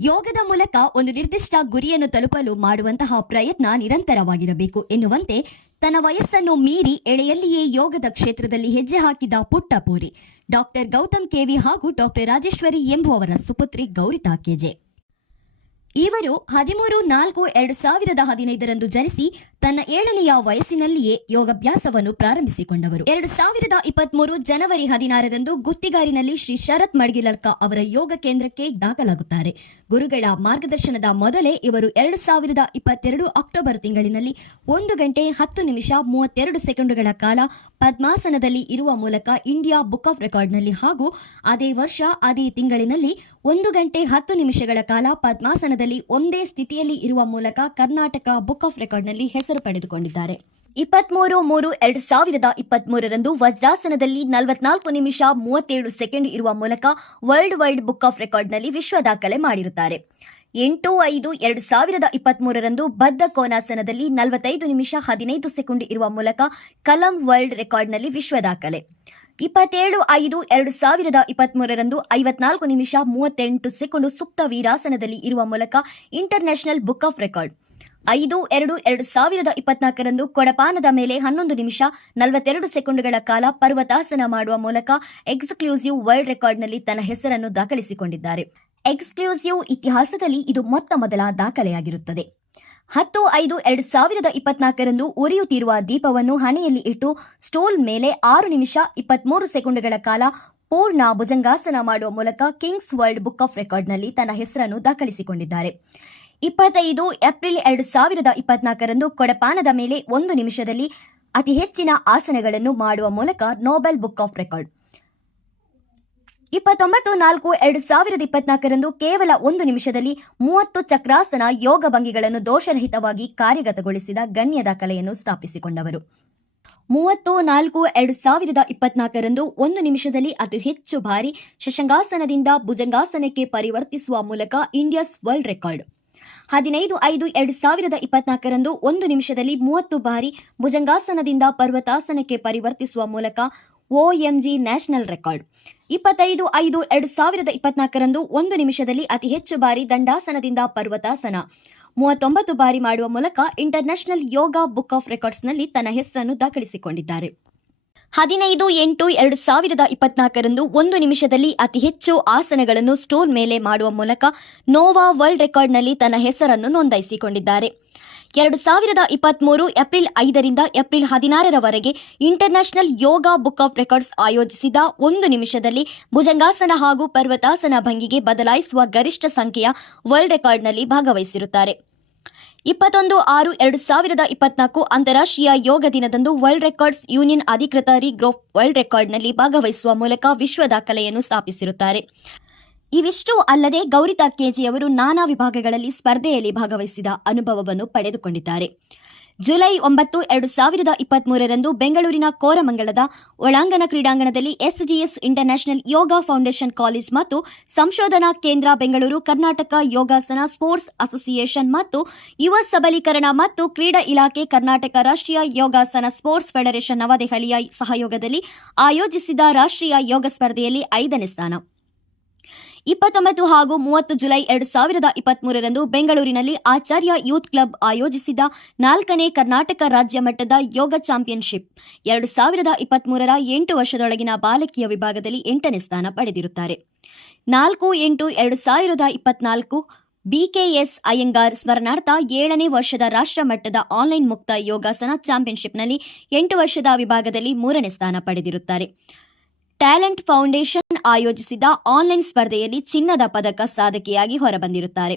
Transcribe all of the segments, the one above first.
ಯೋಗದ ಮೂಲಕ ಒಂದು ನಿರ್ದಿಷ್ಟ ಗುರಿಯನ್ನು ತಲುಪಲು ಮಾಡುವಂತಹ ಪ್ರಯತ್ನ ನಿರಂತರವಾಗಿರಬೇಕು ಎನ್ನುವಂತೆ ತನ್ನ ವಯಸ್ಸನ್ನು ಮೀರಿ ಎಳೆಯಲ್ಲಿಯೇ ಯೋಗದ ಕ್ಷೇತ್ರದಲ್ಲಿ ಹೆಜ್ಜೆ ಹಾಕಿದ ಪುಟ್ಟಪೂರಿ, doctor Gautam K V doctor Rajeshwari ಎಂಬುವವರ ಸುಪುತ್ರಿ ಗೌರಿತಾ ಕೆಜೆ. ಇವರು ಹದಿಮೂರು ನಾಲ್ಕು ಎರಡು ಸಾವಿರದ ಹದಿನೈದರಂದು ಜನಿಸಿ ತನ್ನ ಏಳನೆಯ ವಯಸ್ಸಿನಲ್ಲಿಯೇ ಯೋಗಾಭ್ಯಾಸವನ್ನು ಪ್ರಾರಂಭಿಸಿಕೊಂಡವರು. ಎರಡು ಸಾವಿರದ ಇಪ್ಪತ್ಮೂರು ಜನವರಿ ಹದಿನಾರರಂದು ಗುತ್ತಿಗಾರಿನಲ್ಲಿ ಶ್ರೀ ಶರತ್ ಮಡ್ಗಿಲರ್ಕ ಅವರ ಯೋಗ ಕೇಂದ್ರಕ್ಕೆ ದಾಖಲಾಗುತ್ತಾರೆ. ಗುರುಗಳ ಮಾರ್ಗದರ್ಶನದ ಮೊದಲೇ ಇವರು ಎರಡು ಸಾವಿರದ ಇಪ್ಪತ್ತೆರಡು ಅಕ್ಟೋಬರ್ ತಿಂಗಳಿನಲ್ಲಿ ಒಂದು ಗಂಟೆ ಹತ್ತು ನಿಮಿಷ ಮೂವತ್ತೆರಡು ಸೆಕೆಂಡುಗಳ ಕಾಲ ಪದ್ಮಾಸನದಲ್ಲಿ ಇರುವ ಮೂಲಕ ಇಂಡಿಯಾ ಬುಕ್ ಆಫ್ ರೆಕಾರ್ಡ್ನಲ್ಲಿ ಹಾಗೂ ಅದೇ ವರ್ಷ, ಅದೇ ತಿಂಗಳಿನಲ್ಲಿ ಒಂದು ಗಂಟೆ ಹತ್ತು ನಿಮಿಷಗಳ ಕಾಲ ಪದ್ಮಾಸನದಲ್ಲಿ ಒಂದೇ ಸ್ಥಿತಿಯಲ್ಲಿ ಇರುವ ಮೂಲಕ ಕರ್ನಾಟಕ ಬುಕ್ ಆಫ್ ರೆಕಾರ್ಡ್ನಲ್ಲಿ ಹೆಸರು ಪಡೆದುಕೊಂಡಿದ್ದಾರೆ. ಇಪ್ಪತ್ಮೂರು ಮೂರು ಎರಡು ಸಾವಿರದ ಇಪ್ಪತ್ಮೂರರಂದು ವಜ್ರಾಸನದಲ್ಲಿ ನಲವತ್ನಾಲ್ಕು ನಿಮಿಷ ಮೂವತ್ತೇಳು ಸೆಕೆಂಡ್ ಇರುವ ಮೂಲಕ ವರ್ಲ್ಡ್ ವೈಡ್ ಬುಕ್ ಆಫ್ ರೆಕಾರ್ಡ್ನಲ್ಲಿ ವಿಶ್ವ ದಾಖಲೆ ಮಾಡಿರುತ್ತಾರೆ. ಎಂಟು ಐದು ಎರಡು ಸಾವಿರದ ಇಪ್ಪತ್ಮೂರರಂದು ಬದ್ಧ ಕೋನಾಸನದಲ್ಲಿ ನಲವತ್ತೈದು ನಿಮಿಷ ಹದಿನೈದು ಸೆಕೆಂಡ್ ಇರುವ ಮೂಲಕ ಕಲಂ ವರ್ಲ್ಡ್ ರೆಕಾರ್ಡ್ನಲ್ಲಿ ವಿಶ್ವ ದಾಖಲೆ. ಇಪ್ಪತ್ತೇಳು ಐದು ಎರಡು ಸಾವಿರದ ಇಪ್ಪತ್ಮೂರರಂದು ಐವತ್ನಾಲ್ಕು ನಿಮಿಷ ಮೂವತ್ತೆಂಟು ಸೆಕೆಂಡು ಸುಪ್ತ ವೀರಾಸನದಲ್ಲಿ ಇರುವ ಮೂಲಕ ಇಂಟರ್ನ್ಯಾಷನಲ್ ಬುಕ್ ಆಫ್ ರೆಕಾರ್ಡ್. ಐದು, ಎರಡು ಎರಡು ಸಾವಿರದ ಇಪ್ಪತ್ನಾಲ್ಕರಂದು ಕೊಡಪಾನದ ಮೇಲೆ ಹನ್ನೊಂದು ನಿಮಿಷ ನಲವತ್ತೆರಡು ಸೆಕೆಂಡುಗಳ ಕಾಲ ಪರ್ವತಾಸನ ಮಾಡುವ ಮೂಲಕ ಎಕ್ಸ್ಕ್ಲೂಸಿವ್ ವರ್ಲ್ಡ್ ರೆಕಾರ್ಡ್ನಲ್ಲಿ ತನ್ನ ಹೆಸರನ್ನು ದಾಖಲಿಸಿಕೊಂಡಿದ್ದಾರೆ. ಎಕ್ಸ್ಕ್ಲೂಸಿವ್ ಇತಿಹಾಸದಲ್ಲಿ ಇದು ಮೊತ್ತ ಮೊದಲ ದಾಖಲೆಯಾಗಿರುತ್ತದೆ. ಹತ್ತು, ಐದು, ಎರಡು ಸಾವಿರದ ಇಪ್ಪತ್ನಾಲ್ಕರಂದು ಉರಿಯುತ್ತಿರುವ ದೀಪವನ್ನು ಹಣೆಯಲ್ಲಿ ಇಟ್ಟು ಸ್ಟೋಲ್ ಮೇಲೆ ಆರು ನಿಮಿಷ ಇಪ್ಪತ್ಮೂರು ಸೆಕೆಂಡುಗಳ ಕಾಲ ಪೂರ್ಣ ಭುಜಂಗಾಸನ ಮಾಡುವ ಮೂಲಕ ಕಿಂಗ್ಸ್ ವರ್ಲ್ಡ್ ಬುಕ್ ಆಫ್ ರೆಕಾರ್ಡ್ನಲ್ಲಿ ತನ್ನ ಹೆಸರನ್ನು ದಾಖಲಿಸಿಕೊಂಡಿದ್ದಾರೆ. ಇಪ್ಪತ್ತೈದು ಏಪ್ರಿಲ್ ಎರಡು ಸಾವಿರದ ಇಪ್ಪತ್ನಾಲ್ಕರಂದು ಕೊಡಪಾನದ ಮೇಲೆ ಒಂದು ನಿಮಿಷದಲ್ಲಿ ಅತಿ ಹೆಚ್ಚಿನ ಆಸನಗಳನ್ನು ಮಾಡುವ ಮೂಲಕ ನೋಬೆಲ್ ಬುಕ್ ಆಫ್ ರೆಕಾರ್ಡ್. ಇಪ್ಪತ್ತೊಂಬತ್ತು ನಾಲ್ಕು ಎರಡು ಸಾವಿರದ ಇಪ್ಪತ್ನಾಲ್ಕರಂದು ಕೇವಲ ಒಂದು ನಿಮಿಷದಲ್ಲಿ ಮೂವತ್ತು ಚಕ್ರಾಸನ ಯೋಗ ಭಂಗಿಗಳನ್ನು ದೋಷರಹಿತವಾಗಿ ಕಾರ್ಯಗತಗೊಳಿಸಿದ ಗಣ್ಯ ದಾಖಲೆಯನ್ನು ಸ್ಥಾಪಿಸಿಕೊಂಡವರು. ಮೂವತ್ತು ನಾಲ್ಕು ಎರಡು ಸಾವಿರದ ಇಪ್ಪತ್ನಾಲ್ಕರಂದು ಒಂದು ನಿಮಿಷದಲ್ಲಿ ಅತಿ ಹೆಚ್ಚು ಬಾರಿ ಶಶಂಗಾಸನದಿಂದ ಭುಜಂಗಾಸನಕ್ಕೆ ಪರಿವರ್ತಿಸುವ ಮೂಲಕ ಇಂಡಿಯಾಸ್ ವರ್ಲ್ಡ್ ರೆಕಾರ್ಡ್. ಹದಿನೈದು ಐದು ಎರಡು ಸಾವಿರದ ಇಪ್ಪತ್ನಾಲ್ಕರಂದು ಒಂದು ನಿಮಿಷದಲ್ಲಿ ಮೂವತ್ತು ಬಾರಿ ಭುಜಂಗಾಸನದಿಂದ ಪರ್ವತಾಸನಕ್ಕೆ ಪರಿವರ್ತಿಸುವ ಮೂಲಕ ಒಎಂಜಿ ನ್ಯಾಷನಲ್ ರೆಕಾರ್ಡ್. ಇಪ್ಪತ್ತೈದು ಐದು ಎರಡು ಸಾವಿರದ ಇಪ್ಪತ್ನಾಲ್ಕರಂದು ಒಂದು ನಿಮಿಷದಲ್ಲಿ ಅತಿ ಹೆಚ್ಚು ಬಾರಿ ದಂಡಾಸನದಿಂದ ಪರ್ವತಾಸನ. ಮೂವತ್ತೊಂಬತ್ತು ಬಾರಿ ಮಾಡುವ ಮೂಲಕ ಇಂಟರ್ನ್ಯಾಷನಲ್ ಯೋಗ ಬುಕ್ ಆಫ್ ರೆಕಾರ್ಡ್ಸ್ನಲ್ಲಿ ತನ್ನ ಹೆಸರನ್ನು ದಾಖಲಿಸಿಕೊಂಡಿದ್ದಾರೆ. ಹದಿನೈದು, ಎಂಟು, ಎರಡು ಸಾವಿರದ ಇಪ್ಪತ್ನಾಲ್ಕರಂದು ಒಂದು ನಿಮಿಷದಲ್ಲಿ ಅತಿ ಹೆಚ್ಚು ಆಸನಗಳನ್ನು ಸ್ಟೋನ್ ಮೇಲೆ ಮಾಡುವ ಮೂಲಕ ನೋವಾ ವರ್ಲ್ಡ್ ರೆಕಾರ್ಡ್ನಲ್ಲಿ ತನ್ನ ಹೆಸರನ್ನು ನೋಂದಾಯಿಸಿಕೊಂಡಿದ್ದಾರೆ. ಎರಡು ಸಾವಿರದ ಇಪ್ಪತ್ಮೂರು ಏಪ್ರಿಲ್ ಐದರಿಂದ April ಹದಿನಾರರವರೆಗೆ international yoga book of records ಆಯೋಜಿಸಿದ ಒಂದು ನಿಮಿಷದಲ್ಲಿ ಭುಜಂಗಾಸನ ಹಾಗೂ ಪರ್ವತಾಸನ ಭಂಗಿಗೆ ಬದಲಾಯಿಸುವ ಗರಿಷ್ಠ ಸಂಖ್ಯೆಯ ವರ್ಲ್ಡ್ ರೆಕಾರ್ಡ್ನಲ್ಲಿ ಭಾಗವಹಿಸಿರುತ್ತಾರೆ. ಇಪ್ಪತ್ತೊಂದು ಆರು ಎರಡು ಸಾವಿರದ ಇಪ್ಪತ್ನಾಲ್ಕು ಅಂತಾರಾಷ್ಟ್ರೀಯ ಯೋಗ ದಿನದಂದು ವರ್ಲ್ಡ್ ರೆಕಾರ್ಡ್ಸ್ ಯೂನಿಯನ್ ಅಧಿಕೃತ ರಿಗ್ರೋಫ್ ವರ್ಲ್ಡ್ ರೆಕಾರ್ಡ್ನಲ್ಲಿ ಭಾಗವಹಿಸುವ ಮೂಲಕ ವಿಶ್ವ ದಾಖಲೆಯನ್ನು ಸ್ಥಾಪಿಸಿರುತ್ತಾರೆ. ಇವಿಷ್ಟು ಅಲ್ಲದೆ ಗೌರಿತಾ ಕೆಜಿಯವರು ನಾನಾ ವಿಭಾಗಗಳಲ್ಲಿ ಸ್ಪರ್ಧೆಯಲ್ಲಿ ಭಾಗವಹಿಸಿದ ಅನುಭವವನ್ನು ಪಡೆದುಕೊಂಡಿದ್ದಾರೆ. ಜುಲೈ ಒಂಬತ್ತು, ಎರಡು ಸಾವಿರದ ಇಪ್ಪತ್ಮೂರರಂದು ಬೆಂಗಳೂರಿನ ಕೋರಮಂಗಲದ ಒಳಾಂಗಣ ಕ್ರೀಡಾಂಗಣದಲ್ಲಿ S G S international yoga foundation college ಮತ್ತು ಸಂಶೋಧನಾ ಕೇಂದ್ರ ಬೆಂಗಳೂರು, ಕರ್ನಾಟಕ ಯೋಗಾಸನ ಸ್ಪೋರ್ಟ್ಸ್ ಅಸೋಸಿಯೇಷನ್ ಮತ್ತು ಯುವ ಸಬಲೀಕರಣ ಮತ್ತು ಕ್ರೀಡಾ ಇಲಾಖೆ ಕರ್ನಾಟಕ ರಾಷ್ಟ್ರೀಯ ಯೋಗಾಸನ ಸ್ಪೋರ್ಟ್ಸ್ ಫೆಡರೇಷನ್ ನವದೆಹಲಿಯ ಸಹಯೋಗದಲ್ಲಿ ಆಯೋಜಿಸಿದ ರಾಷ್ಟ್ರೀಯ ಯೋಗ ಸ್ಪರ್ಧೆಯಲ್ಲಿ ಐದನೇ ಸ್ಥಾನ. ಇಪ್ಪತ್ತೊಂಬತ್ತು ಹಾಗೂ ಮೂವತ್ತು ಜುಲೈ ಎರಡು ಸಾವಿರದ ಇಪ್ಪತ್ಮೂರರಂದು ಬೆಂಗಳೂರಿನಲ್ಲಿ ಆಚಾರ್ಯ ಯೂತ್ ಕ್ಲಬ್ ಆಯೋಜಿಸಿದ ನಾಲ್ಕನೇ ಕರ್ನಾಟಕ ರಾಜ್ಯ ಮಟ್ಟದ ಯೋಗ ಚಾಂಪಿಯನ್ಶಿಪ್. ಎರಡು ಸಾವಿರದ ಇಪ್ಪತ್ಮೂರರ ಎಂಟು ವರ್ಷದೊಳಗಿನ ಬಾಲಕಿಯ ವಿಭಾಗದಲ್ಲಿ ಎಂಟನೇ ಸ್ಥಾನ ಪಡೆದಿರುತ್ತಾರೆ. ನಾಲ್ಕು ಎಂಟು ಎರಡು ಸಾವಿರದ ಇಪ್ಪತ್ನಾಲ್ಕು ಬಿಕೆಎಸ್ ಅಯ್ಯಂಗಾರ್ ಸ್ಮರಣಾರ್ಥ ಏಳನೇ ವರ್ಷದ ರಾಷ್ಟ್ರ ಮಟ್ಟದ ಆನ್ಲೈನ್ ಮುಕ್ತ ಯೋಗಾಸನ ಚಾಂಪಿಯನ್ಶಿಪ್ನಲ್ಲಿ ಎಂಟು ವರ್ಷದ ವಿಭಾಗದಲ್ಲಿ ಮೂರನೇ ಸ್ಥಾನ ಪಡೆದಿರುತ್ತಾರೆ. ಟ್ಯಾಲೆಂಟ್ ಫೌಂಡೇಶನ್ ಆಯೋಜಿಸಿದ ಆನ್ಲೈನ್ ಸ್ಪರ್ಧೆಯಲ್ಲಿ ಚಿನ್ನದ ಪದಕ ಸಾಧಕಿಯಾಗಿ ಹೊರಬಂದಿರುತ್ತಾರೆ.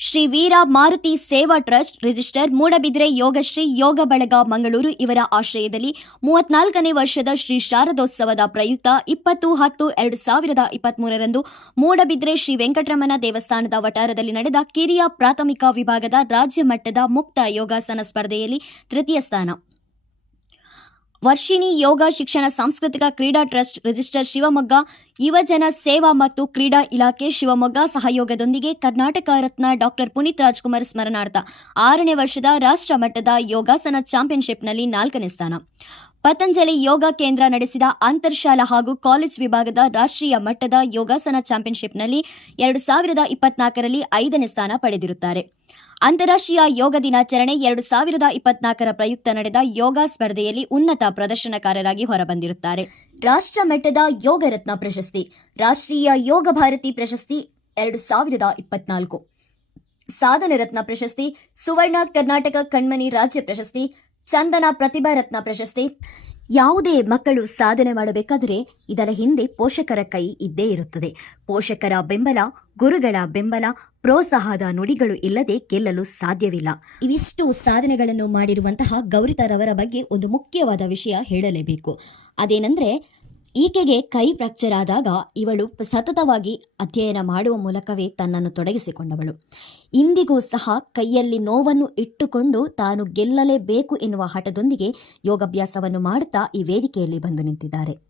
ಶ್ರೀ ವೀರ ಮಾರುತಿ ಸೇವಾ ಟ್ರಸ್ಟ್ ರಿಜಿಸ್ಟರ್ ಮೂಡಬಿದ್ರೆ ಯೋಗಶ್ರೀ ಯೋಗ ಬಳಗ ಮಂಗಳೂರು ಇವರ ಆಶ್ರಯದಲ್ಲಿ ಮೂವತ್ನಾಲ್ಕನೇ ವರ್ಷದ ಶ್ರೀ ಶಾರದೋತ್ಸವದ ಪ್ರಯುಕ್ತ ಇಪ್ಪತ್ತು ಹತ್ತು ಎರಡು ಸಾವಿರದ ಇಪ್ಪತ್ಮೂರರಂದು ಮೂಡಬಿದ್ರೆ ಶ್ರೀ ವೆಂಕಟರಮಣ ದೇವಸ್ಥಾನದ ವಟಾರದಲ್ಲಿ ನಡೆದ ಕಿರಿಯ ಪ್ರಾಥಮಿಕ ವಿಭಾಗದ ರಾಜ್ಯ ಮಟ್ಟದ ಮುಕ್ತ ಯೋಗಾಸನ ಸ್ಪರ್ಧೆಯಲ್ಲಿ ತೃತೀಯ ಸ್ಥಾನ. ವರ್ಷಿಣಿ ಯೋಗ ಶಿಕ್ಷಣ ಸಾಂಸ್ಕೃತಿಕ ಕ್ರೀಡಾ ಟ್ರಸ್ಟ್ ರಿಜಿಸ್ಟರ್ ಶಿವಮೊಗ್ಗ ಯುವಜನ ಸೇವಾ ಮತ್ತು ಕ್ರೀಡಾ ಇಲಾಖೆ ಶಿವಮೊಗ್ಗ ಸಹಯೋಗದೊಂದಿಗೆ ಕರ್ನಾಟಕ ರತ್ನ ಡಾಕ್ಟರ್ ಪುನೀತ್ ರಾಜ್ಕುಮಾರ್ ಸ್ಮರಣಾರ್ಥ ಆರನೇ ವರ್ಷದ ರಾಷ್ಟ್ರ ಮಟ್ಟದ ಯೋಗಾಸನ ಚಾಂಪಿಯನ್ಶಿಪ್ನಲ್ಲಿ ನಾಲ್ಕನೇ ಸ್ಥಾನ. ಪತಂಜಲಿ ಯೋಗ ಕೇಂದ್ರ ನಡೆಸಿದ ಅಂತರ್ಶಾಲಾ ಹಾಗೂ ಕಾಲೇಜ್ ವಿಭಾಗದ ರಾಷ್ಟ್ರೀಯ ಮಟ್ಟದ ಯೋಗಾಸನ ಚಾಂಪಿಯನ್ಶಿಪ್ನಲ್ಲಿ ಎರಡು ಸಾವಿರದ ಇಪ್ಪತ್ನಾಲ್ಕರಲ್ಲಿ ಐದನೇ ಸ್ಥಾನ ಪಡೆದಿರುತ್ತಾರೆ. ಅಂತಾರಾಷ್ಟ್ರೀಯ ಯೋಗ ದಿನಾಚರಣೆ ಎರಡು ಸಾವಿರದ ಇಪ್ಪತ್ನಾಲ್ಕರ ಪ್ರಯುಕ್ತ ನಡೆದ ಯೋಗ ಸ್ಪರ್ಧೆಯಲ್ಲಿ ಉನ್ನತ ಪ್ರದರ್ಶನಕಾರರಾಗಿ ಹೊರಬಂದಿರುತ್ತಾರೆ. ರಾಷ್ಟ್ರ ಮಟ್ಟದ ಯೋಗ ರತ್ನ ಪ್ರಶಸ್ತಿ, ರಾಷ್ಟ್ರೀಯ ಯೋಗ ಭಾರತಿ ಪ್ರಶಸ್ತಿ ಎರಡು ಸಾವಿರದ ಇಪ್ಪತ್ನಾಲ್ಕು. ಸಾಧನರತ್ನ ಪ್ರಶಸ್ತಿ, ಸುವರ್ಣ ಕರ್ನಾಟಕ ಕಣ್ಮಣಿ ರಾಜ್ಯ ಪ್ರಶಸ್ತಿ ಚಂದನ ಪ್ರತಿಭಾ ರತ್ನ ಪ್ರಶಸ್ತಿ. ಯಾವುದೇ ಮಕ್ಕಳು ಸಾಧನೆ ಮಾಡಬೇಕಾದರೆ ಇದರ ಹಿಂದೆ ಪೋಷಕರ ಕೈ ಇದ್ದೇ ಇರುತ್ತದೆ. ಪೋಷಕರ ಬೆಂಬಲ, ಗುರುಗಳ ಬೆಂಬಲ, ಪ್ರೋತ್ಸಾಹದ ನುಡಿಗಳು ಇಲ್ಲದೆ ಗೆಲ್ಲಲು ಸಾಧ್ಯವಿಲ್ಲ. ಇವಿಷ್ಟು ಸಾಧನೆಗಳನ್ನು ಮಾಡಿರುವಂತಹ ಗೌರಿತರವರ ಬಗ್ಗೆ ಒಂದು ಮುಖ್ಯವಾದ ವಿಷಯ ಹೇಳಲೇಬೇಕು. ಅದೇನೆಂದ್ರೆ ಈಕೆಗೆ ಕೈ ಫ್ರಾಕ್ಚರ್ ಆದಾಗ ಇವಳು ಸತತವಾಗಿ ಅಧ್ಯಯನ ಮಾಡುವ ಮೂಲಕವೇ ತನ್ನನ್ನು ತೊಡಗಿಸಿಕೊಂಡವಳು. ಇಂದಿಗೂ ಸಹ ಕೈಯಲ್ಲಿ ನೋವನ್ನು ಇಟ್ಟುಕೊಂಡು ತಾನು ಗೆಲ್ಲಲೇಬೇಕು ಎನ್ನುವ ಹಠದೊಂದಿಗೆ ಯೋಗಾಭ್ಯಾಸವನ್ನು ಮಾಡುತ್ತಾ ಈ ವೇದಿಕೆಯಲ್ಲಿ ಬಂದು ನಿಂತಿದ್ದಾರೆ.